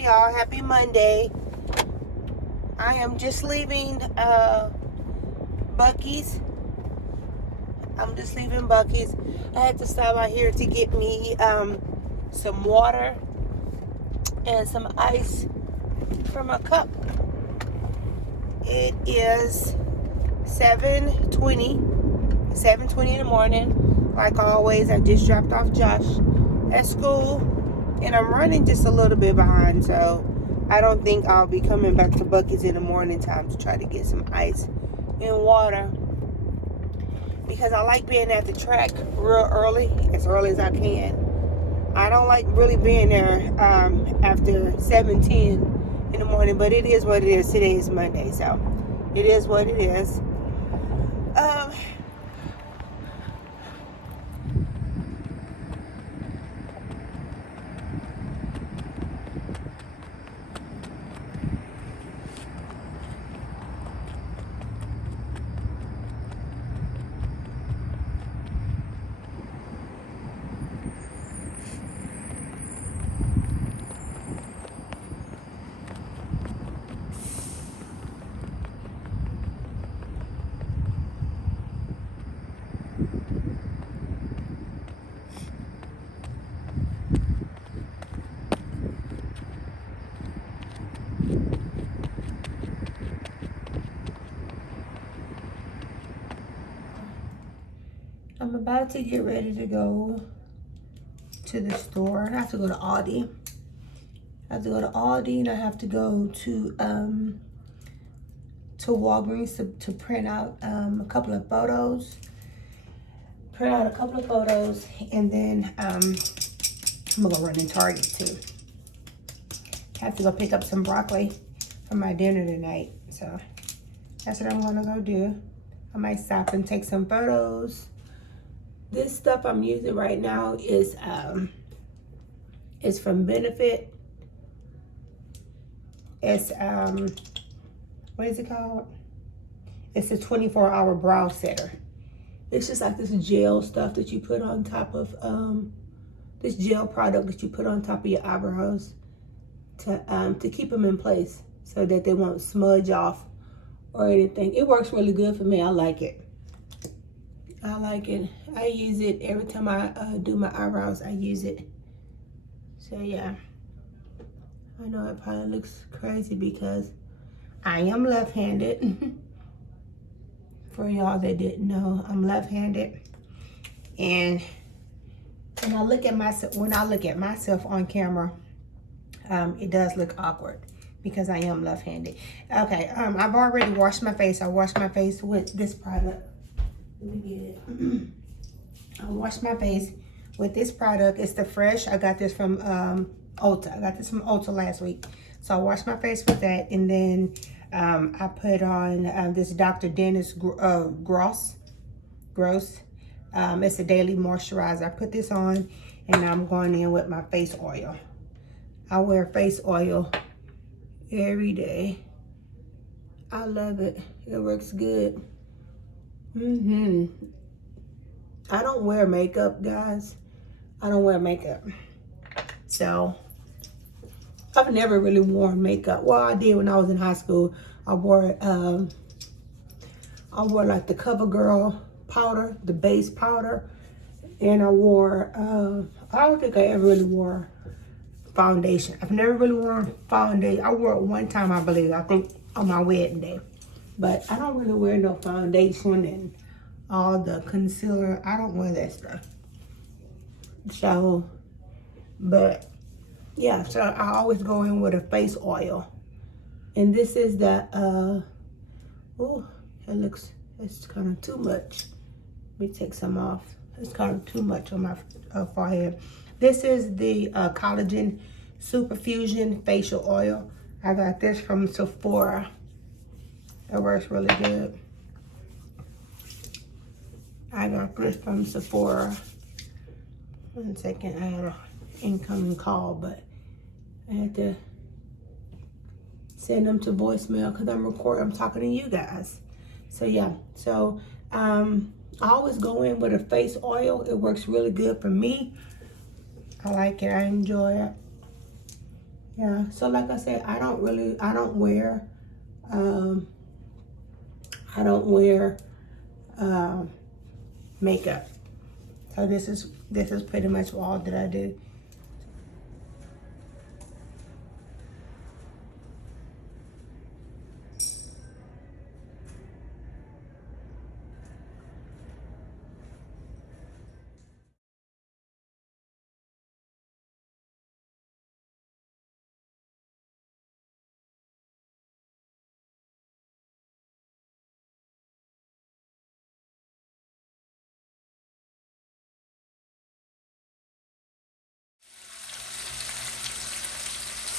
Hey y'all, happy Monday. I am just leaving Buc-ee's. I'm just leaving Buc-ee's. I had to stop out here to get me some water and some ice for my cup. It is 7:20 in the morning. Like always, I just dropped off Josh at school, and I'm running just a little bit behind, so I don't think I'll be coming back to Buc-ee's in the morning time to try to get some ice and water, because I like being at the track real early as I can. I don't like really being there after 7:10 in the morning, but it is what it is. Today is Monday, so it is what it is. I'm about to get ready to go to the store. I have to go to Aldi. And I have to go to Walgreens to print out a couple of photos. And then I'm gonna go run in Target too. I have to go pick up some broccoli for my dinner tonight. So that's what I'm gonna go do. I might stop and take some photos. This stuff I'm using right now is from Benefit. It's what is it called? It's a 24-hour brow setter. It's just like this gel stuff that you put on top of this gel product that you put on top of your eyebrows to keep them in place so that they won't smudge off or anything. It works really good for me. I like it. I use it every time I do my eyebrows. I use it. So yeah, I know it probably looks crazy because I am left-handed. For y'all that didn't know, I'm left-handed, and when I look at myself on camera, it does look awkward because I am left-handed. Okay, I've already washed my face. I washed my face with this product. Let me get it. I washed my face with this product. It's the Fresh. I got this from Ulta. I got this from Ulta last week. So I washed my face with that, and then I put on this Dr. Dennis Gross. It's a daily moisturizer. I put this on, and I'm going in with my face oil. I wear face oil every day. I love it. It works good. I don't wear makeup, guys. I don't wear makeup. So I've never really worn makeup. Well, I did when I was in high school. I wore like the CoverGirl powder, the base powder, and I wore I don't think I ever really wore foundation. I've never really worn foundation. I wore it one time, I believe. I think on my wedding day. But I don't really wear no foundation and all the concealer. I don't wear that stuff. So, but yeah, so I always go in with a face oil. And this is the, it's kind of too much. Let me take some off. It's kind of too much on my forehead. This is the Collagen Superfusion Facial Oil. I got this from Sephora. It works really good. I got this from Sephora. 1 second, I had an incoming call, but I had to send them to voicemail because I'm talking to you guys. So yeah, so I always go in with a face oil. It works really good for me. I like it, I enjoy it. Yeah, so like I said, I don't wear, um, I don't wear, um, makeup. So this is pretty much all that I do.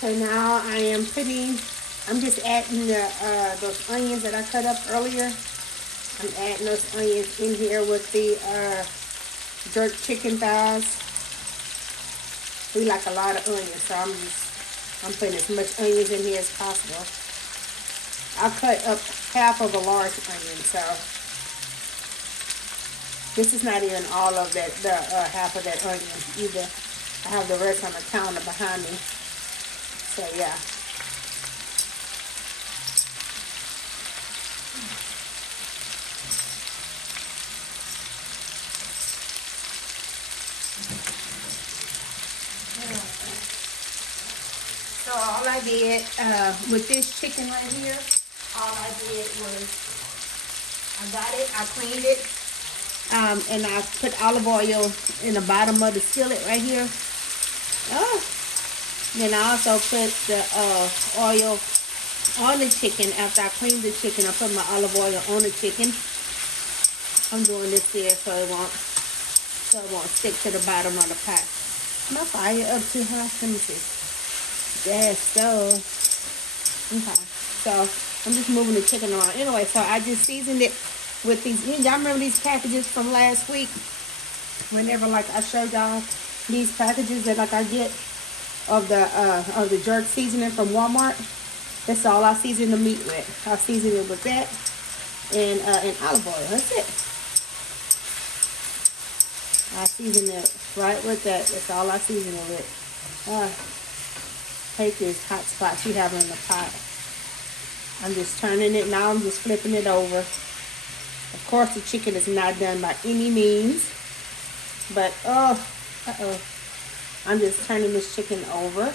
So now I'm just adding those onions that I cut up earlier. I'm adding those onions in here with the jerk chicken thighs. We like a lot of onions, so I'm putting as much onions in here as possible. I cut up half of a large onion, so this is not even all of that, half of that onion either. I have the rest on the counter behind me. So yeah. So all I did with this chicken right here, all I did was I got it, I cleaned it, and I put olive oil in the bottom of the skillet right here. Oh. Then I also put the oil on the chicken. After I cleaned the chicken, I put my olive oil on the chicken. I'm doing this here so it won't stick to the bottom of the pot. My fire up too high. Let me see. Gas stove. Okay. So I'm just moving the chicken around. Anyway, so I just seasoned it with these. Y'all remember these packages from last week? Whenever like I showed y'all these packages that like I get of the jerk seasoning from Walmart. That's all I season the meat with. I season it with that and olive oil. That's it. I season it right with that. That's all I season it with. Take this hot spots you have in the pot. I'm just turning it now. I'm just flipping it over. Of course, the chicken is not done by any means, but I'm just turning this chicken over.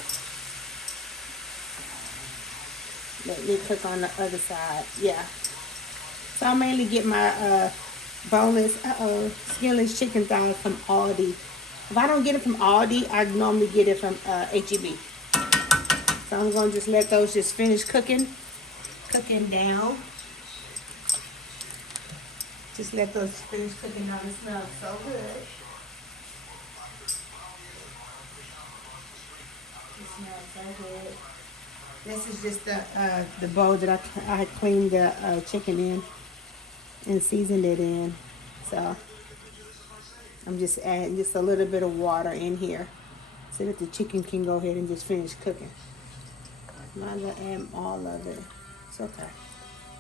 Let me cook on the other side. Yeah. So I mainly get my boneless, skinless chicken thighs from Aldi. If I don't get it from Aldi, I normally get it from H-E-B. So I'm going to just let those just finish cooking down. Just let those finish cooking down. It smells so good. It smells so good. This is just the bowl that I cleaned the chicken in and seasoned it in. So I'm just adding just a little bit of water in here so that the chicken can go ahead and just finish cooking. I'm not going to add all of it. It's okay.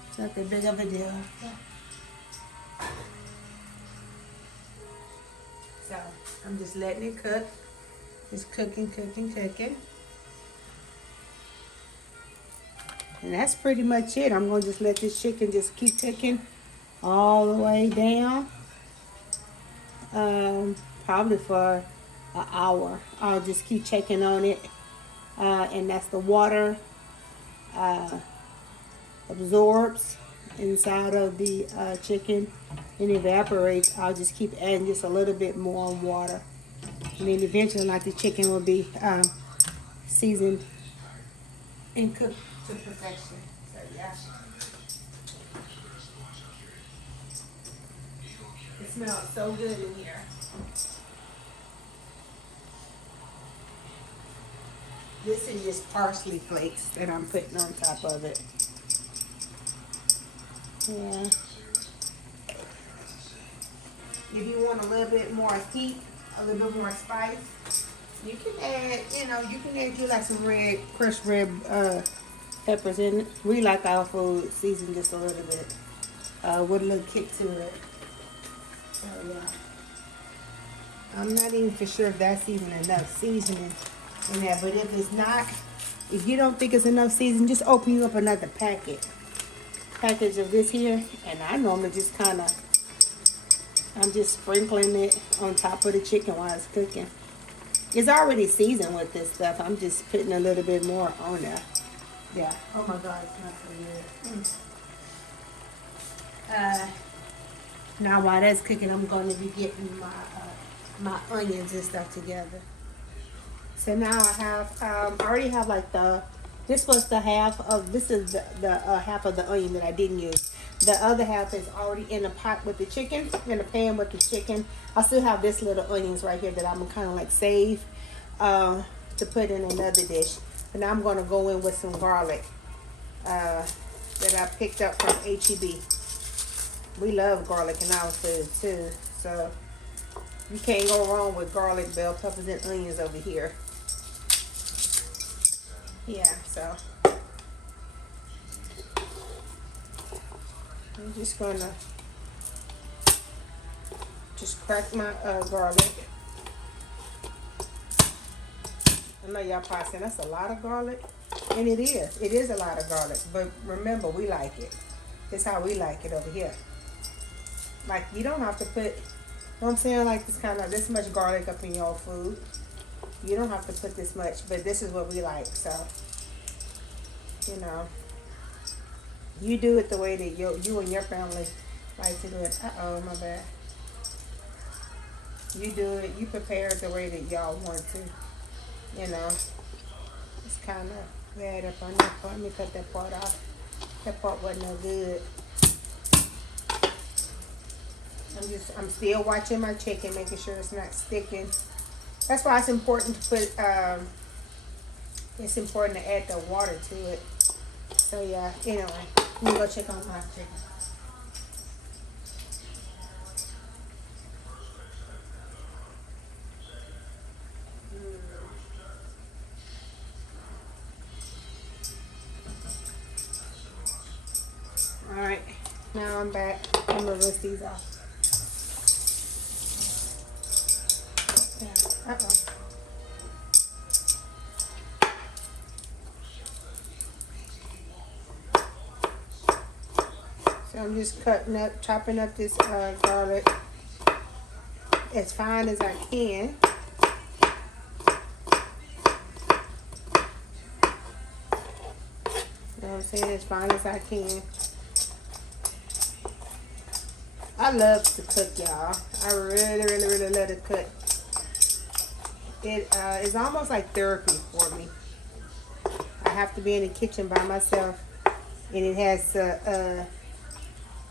It's not that big of a deal. So I'm just letting it cook. Just cooking. And that's pretty much it. I'm going to just let this chicken just keep cooking all the way down. Probably for an hour. I'll just keep checking on it. And that's the water absorbs inside of the chicken and evaporates. I'll just keep adding just a little bit more water. And then eventually, like, the chicken will be seasoned and cooked to perfection. So yeah. It smells so good in here. This is just parsley flakes that I'm putting on top of it. Yeah. If you want a little bit more heat, a little bit more spice, you can add, you like some crushed red peppers in it. We like our food seasoned just a little bit, with a little kick to it. So yeah. I'm not even for sure if that's even enough seasoning in there, but if it's not, If you don't think it's enough season, just open you up another package of this here. And I normally just kind of, I'm just sprinkling it on top of the chicken while it's cooking. It's already seasoned with this stuff. I'm just putting a little bit more on there. Yeah. Oh my God, it smells so good. Now while that's cooking, I'm going to be getting my onions and stuff together. So now I have, I already have like this was the half of, this is the half of the onion that I didn't use. The other half is already in the pot with the chicken, in the pan with the chicken. I still have this little onions right here that I'm kind of like save to put in another dish. And now I'm going to go in with some garlic that I picked up from H-E-B. We love garlic in our food too. So you can't go wrong with garlic, bell peppers, and onions over here. Yeah, so I'm just gonna crack my garlic. I know y'all probably saying that's a lot of garlic, and it is. It is a lot of garlic, but remember, we like it. This is how we like it over here. Like, you don't have to put, you know what I'm saying, like this much garlic up in your food. You don't have to put this much, but this is what we like. So, you know, you do it the way that you and your family like to do it. Uh-oh, my bad. You do it, you prepare it the way that y'all want to. You know, it's kind of bad up on that part. Let me cut that part off. That part wasn't no good. I'm still watching my chicken, making sure it's not sticking. That's why it's important to put, it's important to add the water to it. So yeah, anyway, let me go check on my chicken. All right, now I'm back. I'm gonna rinse these off. Uh-oh. So I'm just chopping up this garlic as fine as I can. You know what I'm saying? As fine as I can. I love to cook, y'all. I really, really, really love to cook. It is almost like therapy for me. I have to be in the kitchen by myself, and it has to,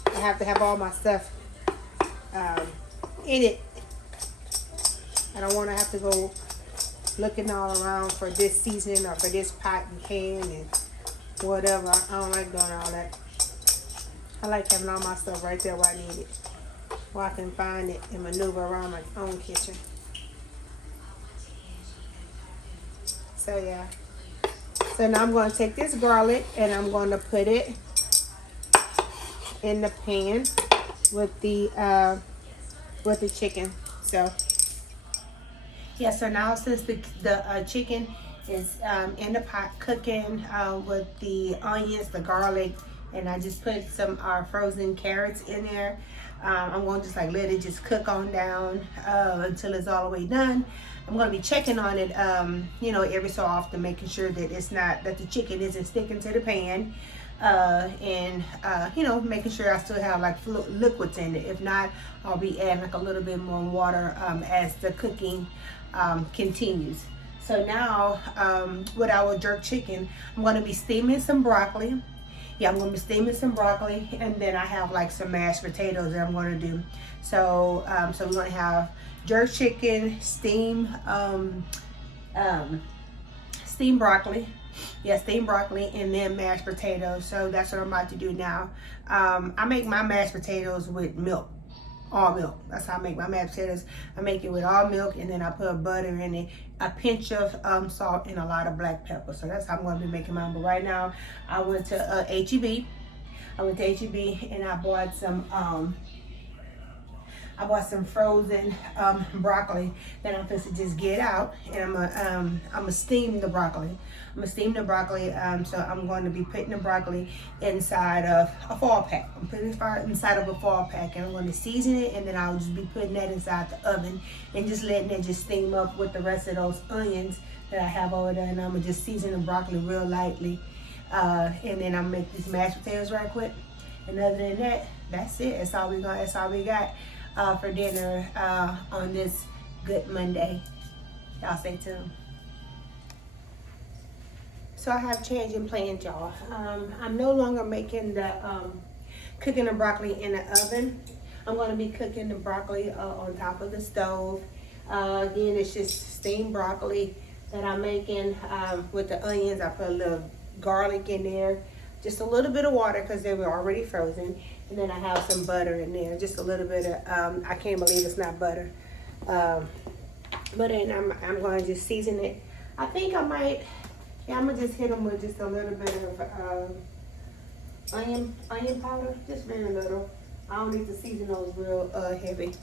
I have to have all my stuff in it. I don't want to have to go looking all around for this seasoning or for this pot and pan and whatever. I don't like doing all that. I like having all my stuff right there where I need it, where I can find it and maneuver around my own kitchen. So yeah. So now I'm going to take this garlic and I'm going to put it in the pan with the chicken. So yeah. So now since the chicken is in the pot cooking with the onions, the garlic, and I just put some frozen carrots in there. I'm going to just like let it just cook on down until it's all the way done. I'm going to be checking on it, you know, every so often, making sure that it's not, that the chicken isn't sticking to the pan. You know, making sure I still have like liquids in it. If not, I'll be adding like a little bit more water as the cooking continues. So now with our jerk chicken, I'm going to be steaming some broccoli. Yeah, I'm going to be steaming some broccoli, and then I have like some mashed potatoes that I'm going to do. So so we're going to have jerk chicken, steamed broccoli. Yeah, steamed broccoli, and then mashed potatoes. So that's what I'm about to do now. I make my mashed potatoes with milk, all milk. That's how I make my mashed potatoes. I make it with all milk, and then I put butter in it, a pinch of salt, and a lot of black pepper. So that's how I'm going to be making mine. But right now, I went to H-E-B. I went to H-E-B and I bought some I bought some frozen broccoli that I'm supposed to just get out, and I'm gonna steam the broccoli. I'm gonna steam the broccoli. So I'm going to be putting the broccoli inside of a foil pack. I'm putting it inside of a foil pack, and I'm going to season it, and then I'll just be putting that inside the oven and just letting it just steam up with the rest of those onions that I have over there. And I'm gonna just season the broccoli real lightly, and then I'm gonna make these mashed potatoes right quick. And other than that, that's it. That's all we got for dinner on this Good Monday. Y'all stay tuned. So I have change in plans, y'all. I'm no longer making the cooking the broccoli in the oven. I'm going to be cooking the broccoli on top of the stove. Again, it's just steamed broccoli that I'm making with the onions. I put a little garlic in there, just a little bit of water because they were already frozen, and then I have some butter in there, just a little bit of. I can't believe it's not butter, but then I'm going to just season it. I think I might. Yeah, I'm gonna just hit them with just a little bit of onion powder, just very little. I don't need to season those real heavy.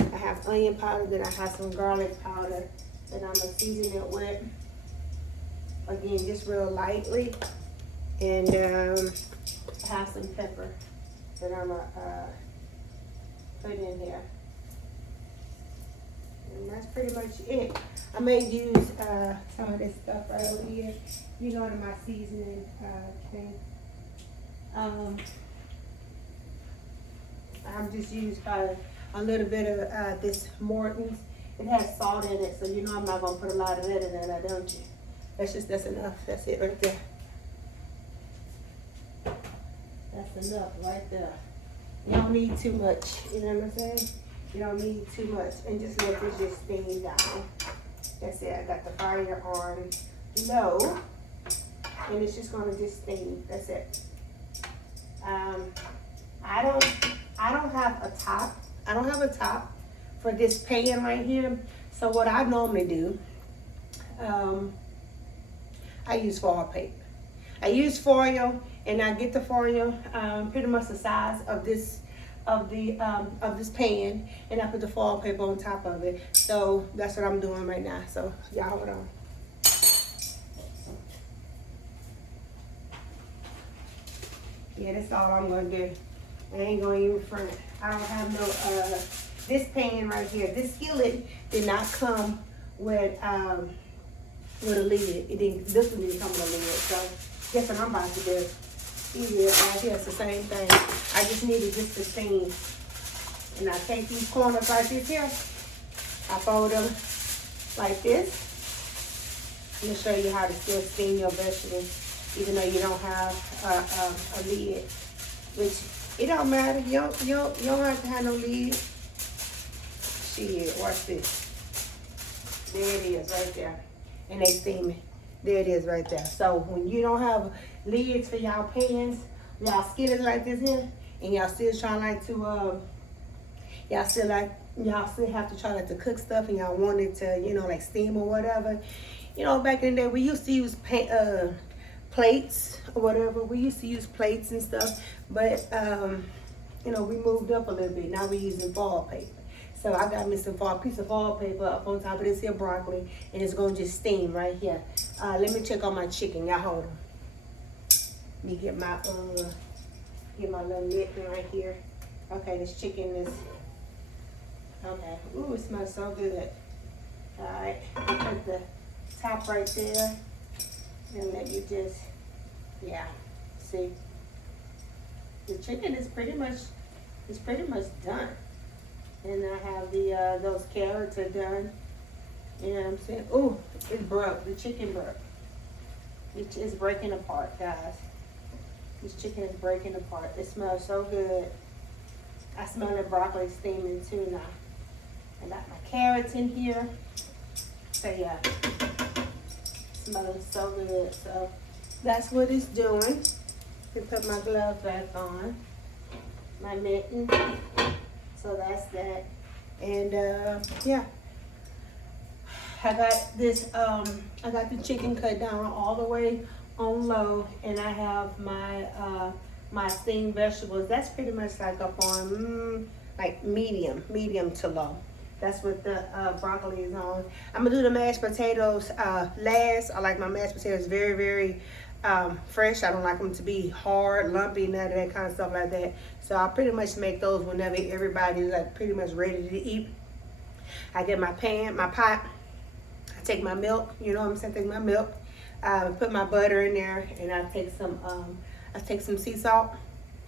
I have onion powder, then I have some garlic powder that I'm gonna season it with. Again, just real lightly, and I have some pepper that I'm gonna put in here. And that's pretty much it. I may use some of this stuff right over here. You go to my seasoning thing. I'm just used a little bit of this Morton's. It has salt in it, so you know I'm not gonna put a lot of that in there, don't you? That's enough. That's it right there. That's enough right there. You don't need too much. You know what I'm saying? You don't need too much, and just let this just steam down. That's it. I got the fire on low, and it's just gonna just steam. That's it. I don't have a top. I don't have a top for this pan right here. So what I normally do, I use foil paper. I use foil, and I get the foil pretty much the size of this pan, and I put the foil paper on top of it. So that's what I'm doing right now. So y'all hold on. Yeah, that's all I'm gonna do. I ain't gonna even front. I don't have no this pan right here. This skillet did not come with a lid. It didn't. This one didn't come with a lid. So guess what I'm about to do? Easier right here. It's the same thing. I just needed just to steam. And I take these corners like this here. I fold them like this. I'm gonna show you how to still steam your vegetables, even though you don't have a lid. Which it don't matter. You don't have to have no lid. Shit, watch this. There it is right there. And they steaming. There it is right there. So when you don't have lids for y'all pans, y'all skillets like this here, and y'all still trying like to y'all still have to try like to cook stuff, and y'all want it to, you know, like steam or whatever. You know, back in the day we used to use plates or whatever. We used to use plates and stuff, but you know, we moved up a little bit. Now we're using foil paper. So I got me some piece of foil paper up on top of this here broccoli, and it's gonna just steam right here. Let me check on my chicken. Y'all hold on. Let me get my little lid right here. Okay, this chicken is okay. Ooh, it smells so good. All right, put the top right there, and let you just, yeah. See, the chicken is pretty much done. And I have those carrots are done. You know what I'm saying? Ooh, it broke. The chicken broke. It is breaking apart, guys. This chicken is breaking apart. It smells so good. I smell the broccoli steaming too now. I got my carrots in here. So yeah, smelling so good. So that's what it's doing. I put my glove back on, my mitten. So that's that. And yeah, I got this, I got the chicken cut down all the way on low, and I have my my steamed vegetables. That's pretty much like up on like medium to low. That's what the broccoli is on. I'm gonna do the mashed potatoes last. I like my mashed potatoes very, very fresh. I don't like them to be hard, lumpy, none of that kind of stuff like that. So I pretty much make those whenever everybody's like pretty much ready to eat. I get my pan, my pot. I take my milk. You know what I'm saying? Take my milk. Put my butter in there, and I take some sea salt,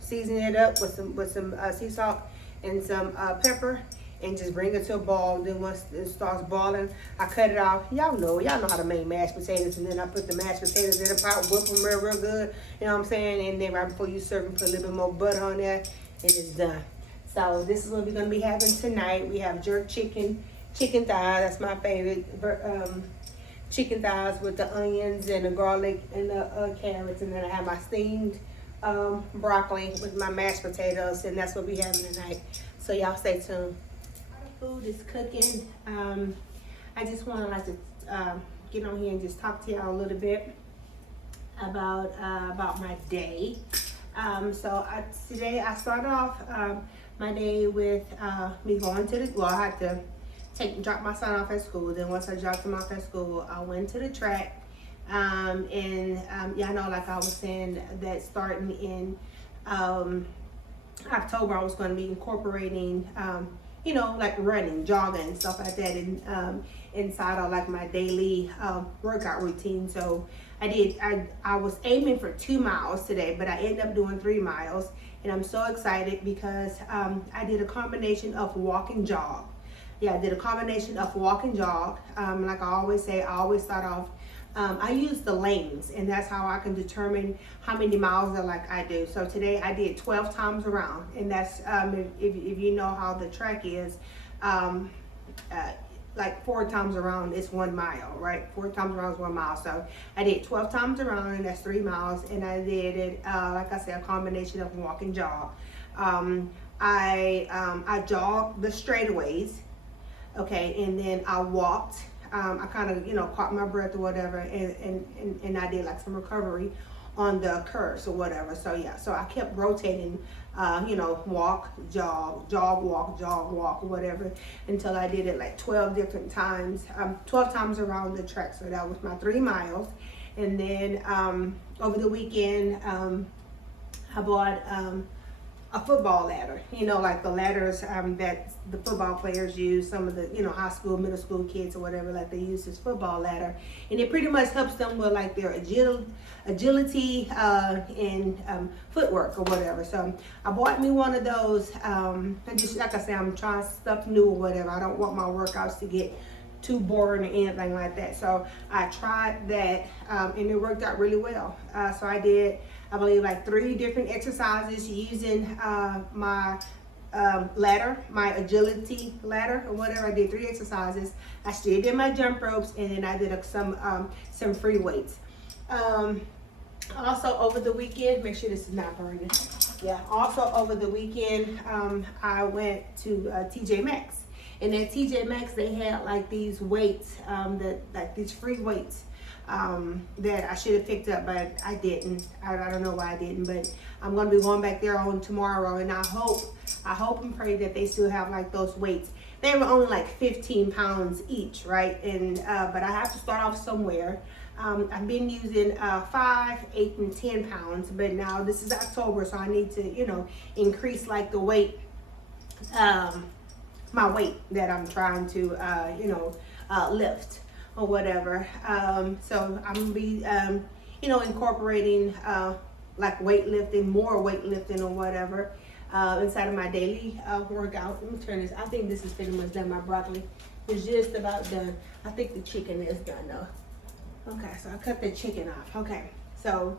season it up with some sea salt and some pepper, and just bring it to a boil. Then once it starts boiling, I cut it off. Y'all know how to make mashed potatoes, and then I put the mashed potatoes in the pot, whip them real good. You know what I'm saying? And then right before you serve them, put a little bit more butter on there, and it's done. So this is what we're gonna be having tonight. We have jerk chicken thigh. That's my favorite. Chicken thighs with the onions and the garlic and the carrots, and then I have my steamed broccoli with my mashed potatoes, and that's what we having tonight. So y'all stay tuned. The food is cooking. I just want to get on here and just talk to y'all a little bit about my day. Today I start off my day with me going to the, I had to drop my son off at school. Then once I dropped him off at school, I went to the track. Y'all know, like I was saying, that starting in October, I was going to be incorporating, like running, jogging, stuff like that, and inside of like my daily workout routine. So I was aiming for 2 miles today, but I ended up doing 3 miles, and I'm so excited because I did a combination of walk and jog. Yeah, I did a combination of walk and jog. Like I always say, I always start off, I use the lanes, and that's how I can determine how many miles that I do. So today I did 12 times around, and that's, if you know how the track is, like 4 times around is 1 mile, right? 4 times around is 1 mile. So I did 12 times around, and that's 3 miles, and I did it, like I said, a combination of walk and jog. I jogged the straightaways. Okay, and then I walked. I kind of, caught my breath or whatever, and I did like some recovery on the curves or whatever. So yeah, so I kept rotating, walk, jog, walk, whatever, until I did it like 12 different times, 12 times around the track. So that was my 3 miles. And then over the weekend, I bought a football ladder, like the ladders that the football players use, some of the, high school, middle school kids or whatever, like they use this football ladder. And it pretty much helps them with like their agility and footwork or whatever. So I bought me one of those. And just like I said, I'm trying stuff new or whatever. I don't want my workouts to get too boring or anything like that. So I tried that and it worked out really well. So I did, I believe, like 3 different exercises using my ladder, my agility ladder or whatever. I did 3 exercises. I still did my jump ropes, and then I did some free weights. Also over the weekend, make sure this is not burning. Yeah. Also over the weekend, I went to TJ Maxx, and at TJ Maxx they had like these weights, these free weights. That I should have picked up, but I didn't. I don't know why I didn't, but I'm going to be going back there on tomorrow, and I hope and pray that they still have like those weights. They were only like 15 pounds each, right? And but I have to start off somewhere. I've been using 5, 8, and 10 pounds, but now this is October, so I need to, increase like the weight, my weight that I'm trying to, lift or whatever. So I'm gonna be, incorporating like weightlifting, more weightlifting or whatever, inside of my daily workout. Let me turn this. I think this is pretty much done. My broccoli is just about done. I think the chicken is done though. Okay, so I cut the chicken off. Okay, so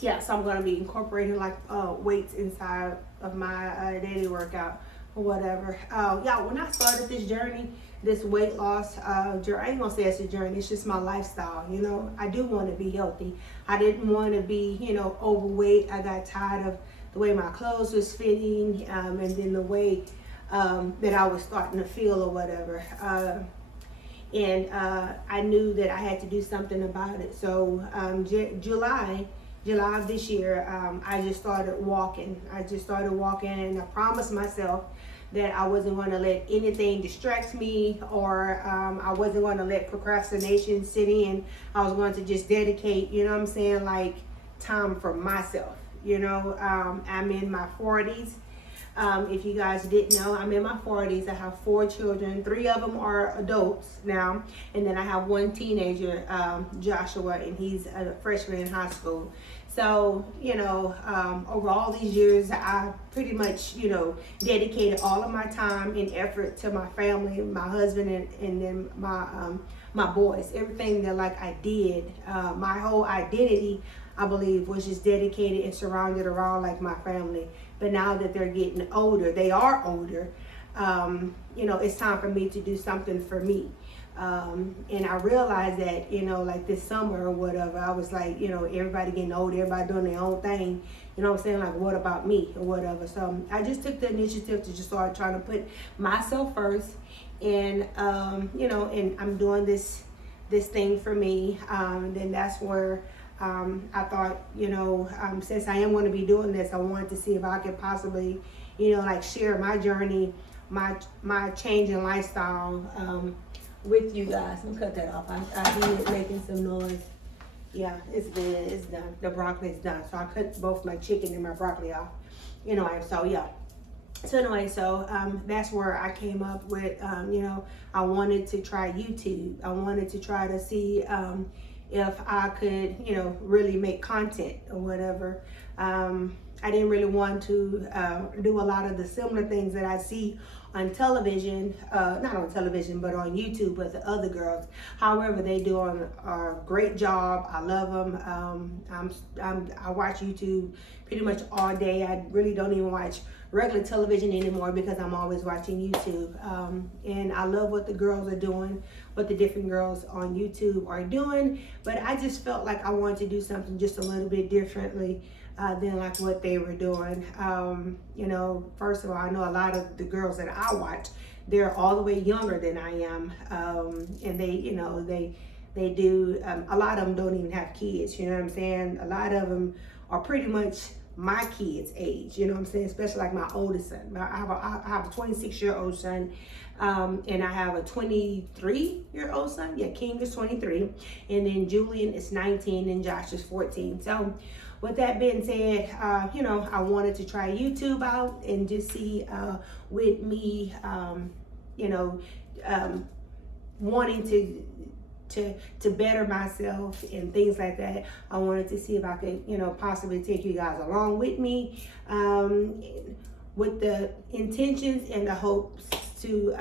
yeah, so I'm gonna be incorporating like weights inside of my daily workout or whatever. Yeah, when I started this journey, this weight loss journey, I ain't gonna say it's a journey, it's just my lifestyle. I do want to be healthy. I didn't want to be, overweight. I got tired of the way my clothes was fitting, and then the way that I was starting to feel or whatever. And I knew that I had to do something about it. So July July of this year, I just started walking. And I promised myself that I wasn't going to let anything distract me, or I wasn't going to let procrastination sit in. I was going to just dedicate, you know what I'm saying, like time for myself. I'm in my 40s. If you guys didn't know, I'm in my 40s. I have 4 children. 3 of them are adults now. And then I have 1 teenager, Joshua, and he's a freshman in high school. So, over all these years, I pretty much, dedicated all of my time and effort to my family, my husband, and then my boys. Everything that I did, my whole identity, I believe, was just dedicated and surrounded around my family. But now that they're getting older, they are older, it's time for me to do something for me. And I realized that, this summer or whatever, I was like, everybody getting older, everybody doing their own thing. You know what I'm saying? Like, what about me or whatever? So I just took the initiative to just start trying to put myself first. And, and I'm doing this thing for me. And then that's where I thought, since I am going to be doing this, I wanted to see if I could possibly, share my journey, my change in lifestyle with you guys. I'm gonna cut that off. I hear it making some noise. Yeah, it's good. It's done. The broccoli's done. So I cut both my chicken and my broccoli off. So yeah. So that's where I came up with, I wanted to try YouTube. I wanted to try to see if I could, really make content or whatever. I didn't really want to do a lot of the similar things that I see on television, not on television, but on YouTube with the other girls. However, they do a great job. I love them. I watch YouTube pretty much all day. I really don't even watch regular television anymore because I'm always watching YouTube. And I love what the girls are doing, what the different girls on YouTube are doing. But I just felt like I wanted to do something just a little bit differently than what they were doing. First of all, I know a lot of the girls that I watch, they're all the way younger than I am. And they do, a lot of them don't even have kids, you know what I'm saying? A lot of them are pretty much my kids' age, you know what I'm saying? Especially my oldest son. I have a 26-year-old son, and I have a 23-year-old son. Yeah, King is 23, and then Julian is 19, and Josh is 14. So with that being said, I wanted to try YouTube out and just see with me, wanting to better myself and things like that. I wanted to see if I could, possibly take you guys along with me, with the intentions and the hopes to,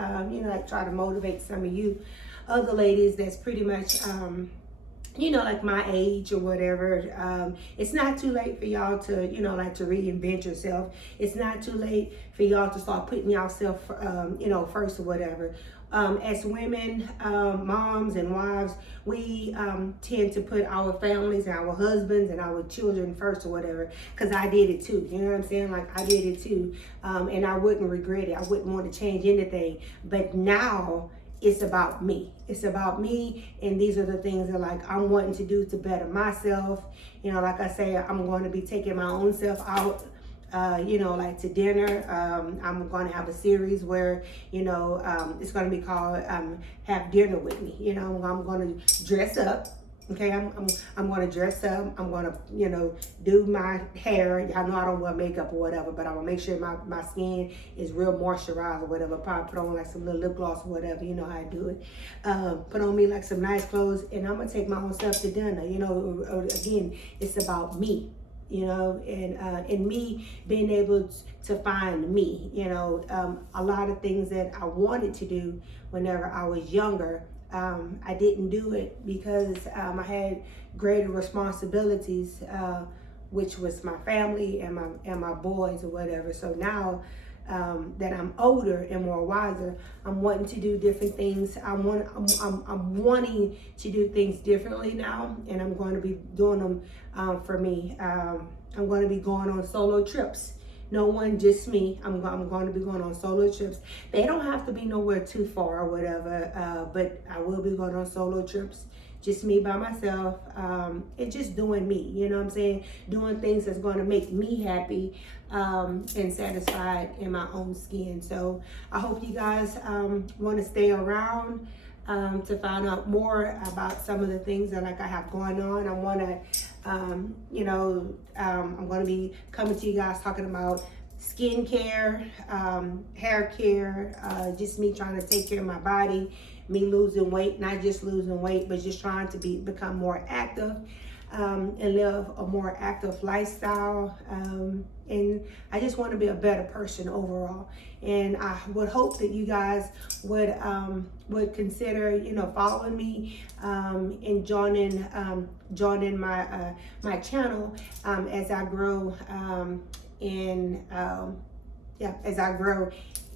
try to motivate some of you other ladies that's pretty much, my age or whatever. It's not too late for y'all to, to reinvent yourself. It's not too late for y'all to start putting yourself, first or whatever. As women, moms and wives, we tend to put our families and our husbands and our children first or whatever, because I did it too. You know what I'm saying? I did it too. And I wouldn't regret it. I wouldn't want to change anything. But now it's about me. It's about me, and these are the things that I'm wanting to do to better myself. Like I say, I'm going to be taking my own self out, to dinner. I'm going to have a series where, it's going to be called Have Dinner With Me. I'm going to dress up. Okay, I'm going to dress up. I'm going to, do my hair. I know I don't wear makeup or whatever, but I'm going to make sure my skin is real moisturized or whatever. Probably put on some little lip gloss or whatever. You know how I do it. Put on me some nice clothes, and I'm going to take my own stuff to dinner. Again, it's about me. And me being able to find me, a lot of things that I wanted to do whenever I was younger. I didn't do it because I had greater responsibilities, which was my family and my boys or whatever. So now that I'm older and more wiser, I'm wanting to do different things. I'm wanting to do things differently now, and I'm going to be doing them for me. I'm going to be going on solo trips. No one, just me. I'm going to be going on solo trips. They don't have to be nowhere too far or whatever, but I will be going on solo trips just me by myself, and just doing me, you know what I'm saying? Doing things that's going to make me happy and satisfied in my own skin. So I hope you guys want to stay around to find out more about some of the things that I have going on. I want to, I'm going to be coming to you guys talking about skincare, hair care, just me trying to take care of my body, me losing weight, not just losing weight, but just trying to become more active and live a more active lifestyle. And I just want to be a better person overall. And I would hope that you guys would consider, following me and joining my channel as I grow as I grow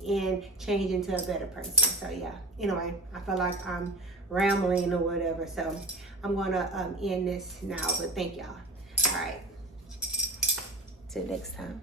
and change into a better person. So yeah, anyway, I feel like I'm rambling or whatever, so I'm gonna end this now, but thank y'all. All right, till next time.